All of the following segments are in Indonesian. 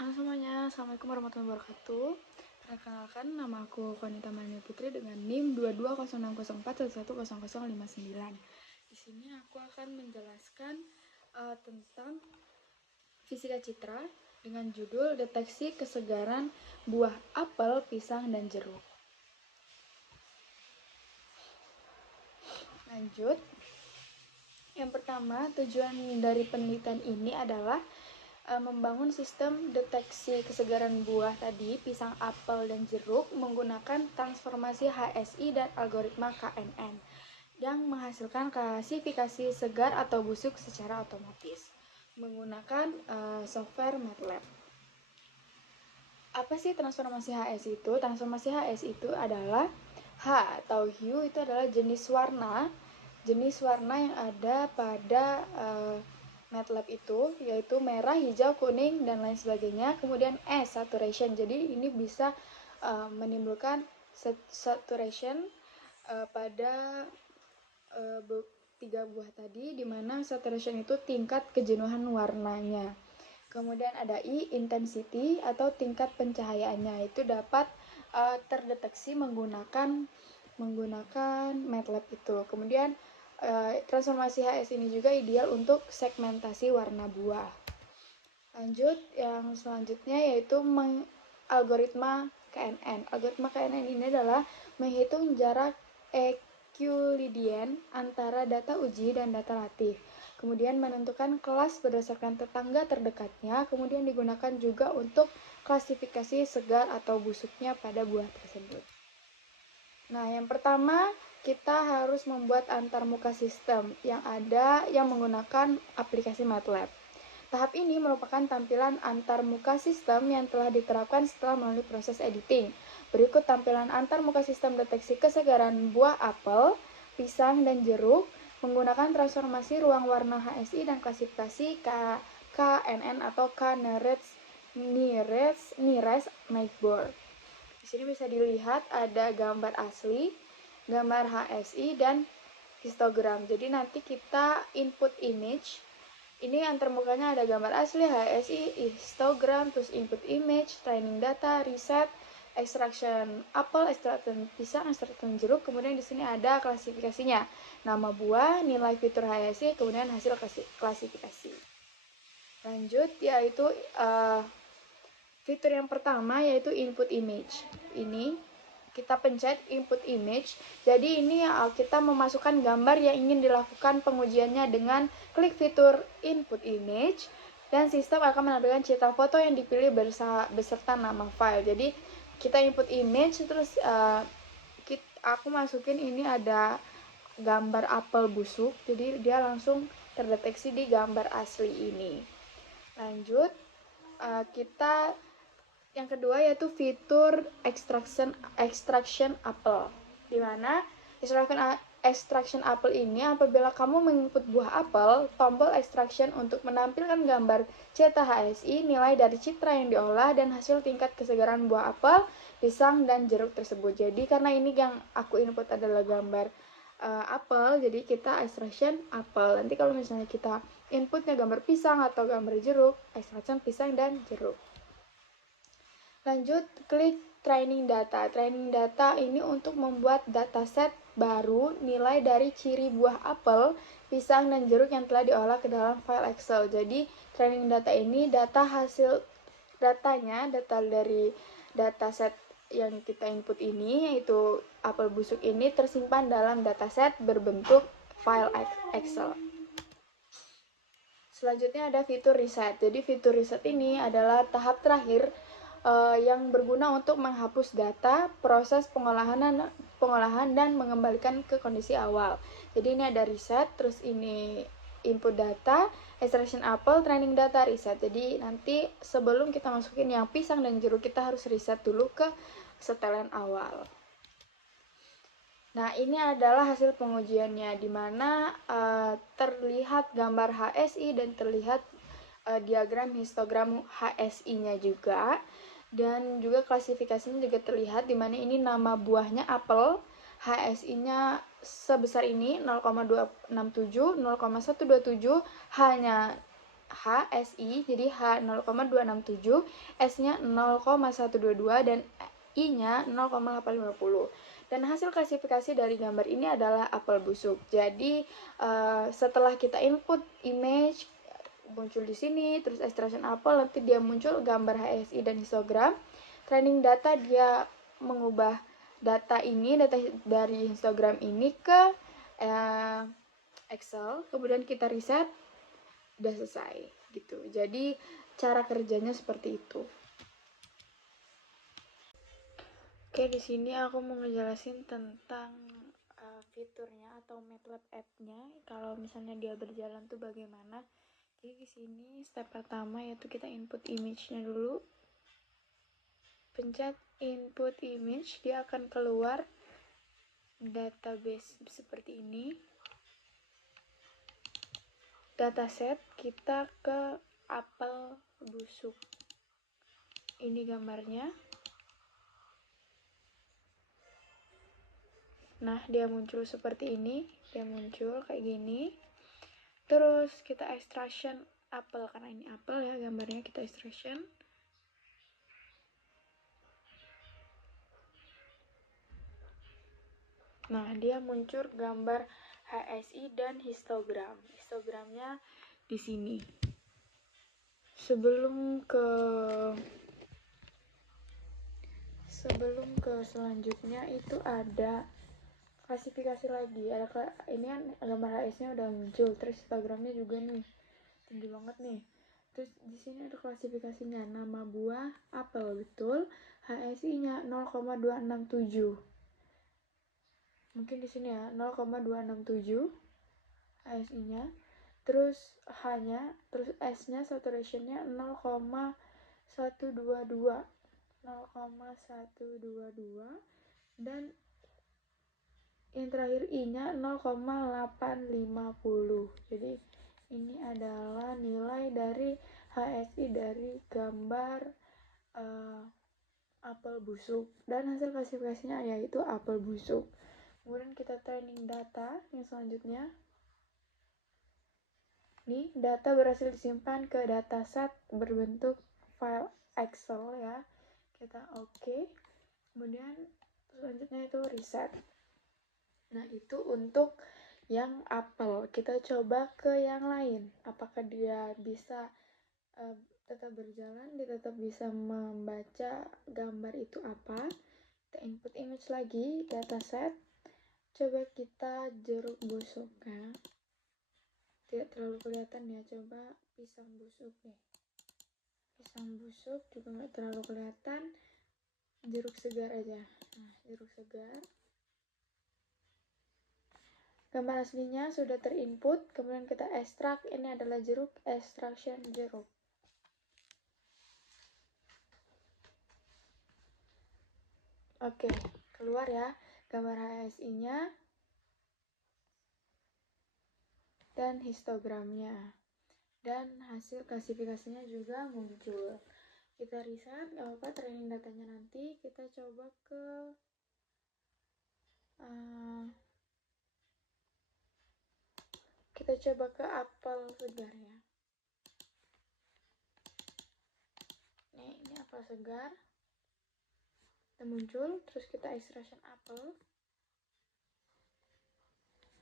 Halo semuanya, Assalamualaikum warahmatullahi wabarakatuh. Perkenalkan, nama aku Konita Mani Putri dengan NIM 220604110059. Di sini aku akan menjelaskan tentang fisika citra dengan judul deteksi kesegaran buah apel, pisang, dan jeruk. Lanjut. Yang pertama, tujuan dari penelitian ini adalah membangun sistem deteksi kesegaran buah tadi, pisang, apel, dan jeruk menggunakan transformasi HSI dan algoritma KNN yang menghasilkan klasifikasi segar atau busuk secara otomatis menggunakan software MATLAB. Apa sih transformasi HSI itu? Transformasi HSI itu adalah H atau hue itu adalah jenis warna yang ada pada MATLAB itu, yaitu merah, hijau, kuning, dan lain sebagainya. Kemudian S, saturation. Jadi ini bisa menimbulkan saturation pada tiga buah tadi, di mana saturation itu tingkat kejenuhan warnanya. Kemudian ada I, intensity atau tingkat pencahayaannya, itu dapat terdeteksi menggunakan MATLAB itu. Kemudian transformasi HS ini juga ideal untuk segmentasi warna buah. Lanjut, yang selanjutnya yaitu algoritma KNN. Algoritma KNN ini adalah menghitung jarak Euclidean antara data uji dan data latih. Kemudian menentukan kelas berdasarkan tetangga terdekatnya, kemudian digunakan juga untuk klasifikasi segar atau busuknya pada buah tersebut. Nah, yang pertama kita harus membuat antarmuka sistem yang menggunakan aplikasi MATLAB. Tahap ini merupakan tampilan antarmuka sistem yang telah diterapkan setelah melalui proses editing. Berikut tampilan antarmuka sistem deteksi kesegaran buah apel, pisang, dan jeruk menggunakan transformasi ruang warna HSI dan klasifikasi KNN atau K-Nearest Neighbor. Di sini bisa dilihat ada gambar asli, gambar HSI, dan histogram. Jadi nanti kita input image. Ini antarmukanya ada gambar asli, HSI, histogram, terus input image, training data, reset, extraction apel, extraction pisang, extraction jeruk. Kemudian di sini ada klasifikasinya, nama buah, nilai fitur HSI, kemudian hasil klasifikasi. Lanjut, yaitu fitur yang pertama yaitu input image. Ini kita pencet input image. Jadi ini kita memasukkan gambar yang ingin dilakukan pengujiannya dengan klik fitur input image, dan sistem akan menampilkan citra foto yang dipilih beserta nama file. Jadi kita input image, terus aku masukin ini ada gambar apel busuk, jadi dia langsung terdeteksi di gambar asli ini. Lanjut, kita yang kedua yaitu fitur extraction apel, di mana extraction apel ini apabila kamu menginput buah apel, tombol extraction untuk menampilkan gambar cetak HSI, nilai dari citra yang diolah, dan hasil tingkat kesegaran buah apel, pisang, dan jeruk tersebut. Jadi karena ini yang aku input adalah gambar apel, jadi kita extraction apel. Nanti kalau misalnya kita inputnya gambar pisang atau gambar jeruk, extraction pisang dan jeruk. Lanjut, klik training data. Training data ini untuk membuat dataset baru nilai dari ciri buah apel, pisang, dan jeruk yang telah diolah ke dalam file Excel. Jadi, training data ini data dari dataset yang kita input ini, yaitu apel busuk ini tersimpan dalam dataset berbentuk file Excel. Selanjutnya ada fitur reset. Jadi fitur reset ini adalah tahap terakhir yang berguna untuk menghapus data, proses pengolahan dan mengembalikan ke kondisi awal. Jadi ini ada reset, terus ini input data, extraction apel, training data, reset. Jadi nanti sebelum kita masukin yang pisang dan jeruk, kita harus reset dulu ke setelan awal. Nah, ini adalah hasil pengujiannya, di mana terlihat gambar HSI dan terlihat diagram histogram HSI-nya juga, dan juga klasifikasinya juga terlihat, di mana ini nama buahnya apel, HSI-nya sebesar ini 0,267, 0,127, HSI, jadi H 0,267, S-nya 0,122 dan I-nya 0,850. Dan hasil klasifikasi dari gambar ini adalah apel busuk. Jadi setelah kita input image muncul di sini, terus extraction apel, nanti dia muncul gambar HSI dan histogram. Training data dia mengubah data dari histogram ini ke Excel, kemudian kita reset, udah selesai gitu. Jadi cara kerjanya seperti itu. Oke, di sini aku mau ngejelasin tentang fiturnya atau MATLAB app-nya. Kalau misalnya dia berjalan tuh bagaimana. Jadi di sini step pertama yaitu kita input image-nya dulu. Pencet input image, dia akan keluar database seperti ini. Dataset kita ke apel busuk. Ini gambarnya. Nah, dia muncul seperti ini, dia muncul kayak gini. Terus kita extraction apel, karena ini apel ya gambarnya, kita extraction. Nah, dia muncul gambar HSI dan histogram. Histogramnya di sini. Sebelum ke selanjutnya itu ada klasifikasi lagi. Ini kan gambar HS-nya udah muncul, terus histogramnya juga nih tinggi banget nih. Terus di sini ada klasifikasinya, nama buah apel betul, HSI-nya 0,267. Mungkin di sini ya 0,267 HSI-nya. Terus H-nya, terus S-nya saturation-nya 0,122. Dan yang terakhir I-nya 0,850. Jadi ini adalah nilai dari HSI dari gambar apel busuk, dan hasil klasifikasinya yaitu apel busuk. Kemudian kita training data yang selanjutnya. Nih, data berhasil disimpan ke dataset berbentuk file Excel ya. Kita oke. Kemudian selanjutnya itu reset. Nah, itu untuk yang apel. Kita coba ke yang lain. Apakah dia bisa tetap berjalan, dia tetap bisa membaca gambar itu apa. Kita input image lagi, dataset. Coba kita jeruk busuk ya. Tidak terlalu kelihatan ya, coba pisang busuk nih. Pisang busuk juga nggak terlalu kelihatan. Jeruk segar aja. Nah, jeruk segar. Gambar aslinya sudah terinput, kemudian kita ekstrak. Ini adalah jeruk, extraction jeruk. Oke, keluar ya gambar HSI-nya dan histogramnya. Dan hasil klasifikasinya juga muncul. Kita reset, nggak apa-apa, training datanya nanti. Kita coba ke apel segar ya. Ini apel segar. Kita muncul, terus kita extraction apel.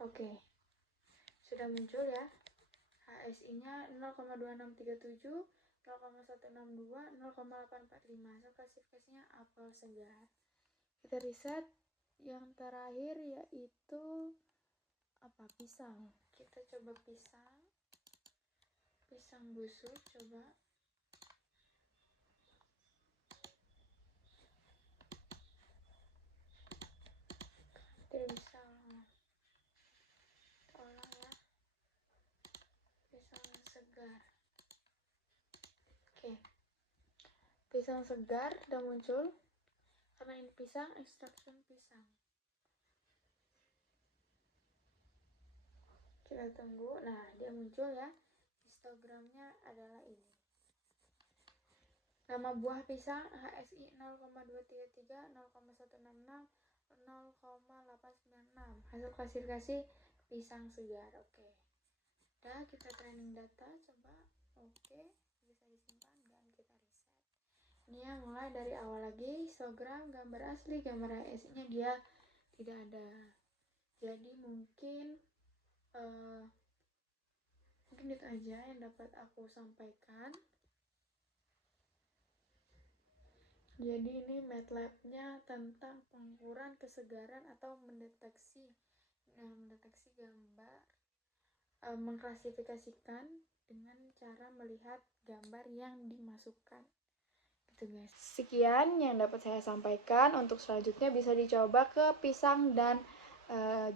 Oke, sudah muncul ya. HSI-nya 0,2637, 0,162, 0,845. Hasil klasifikasinya apel segar. Kita reset. Yang terakhir yaitu apa? Pisang. Kita coba pisang busuk, coba. Tidak bisa olah ya. Pisang segar. Oke, pisang segar udah muncul. Karena ini pisang, extraction pisang. Kita tunggu. Nah, dia muncul ya. Histogramnya adalah ini. Nama buah pisang HSI 0,233, 0,166, 0,896. Hasil klasifikasi pisang segar. Oke. Udah, kita training data, coba Oke, bisa disimpan dan kita reset. Ini ya, mulai dari awal lagi, histogram, gambar asli, gambar HSI-nya dia tidak ada. Jadi mungkin itu aja yang dapat aku sampaikan. Jadi ini MATLAB-nya tentang pengukuran kesegaran atau mendeteksi gambar, mengklasifikasikan dengan cara melihat gambar yang dimasukkan. Gitu guys. Sekian yang dapat saya sampaikan. Untuk selanjutnya bisa dicoba ke pisang dan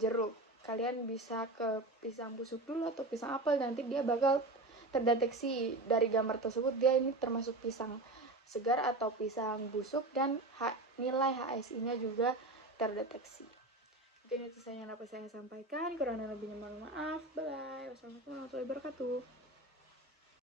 jeruk. Kalian bisa ke pisang busuk dulu atau pisang apel, nanti dia bakal terdeteksi dari gambar tersebut dia ini termasuk pisang segar atau pisang busuk, dan nilai HSI-nya juga terdeteksi. Mungkin itu saja yang dapat saya sampaikan. Kurang lebihnya mohon maaf. Bye. Wassalamualaikum warahmatullahi wabarakatuh.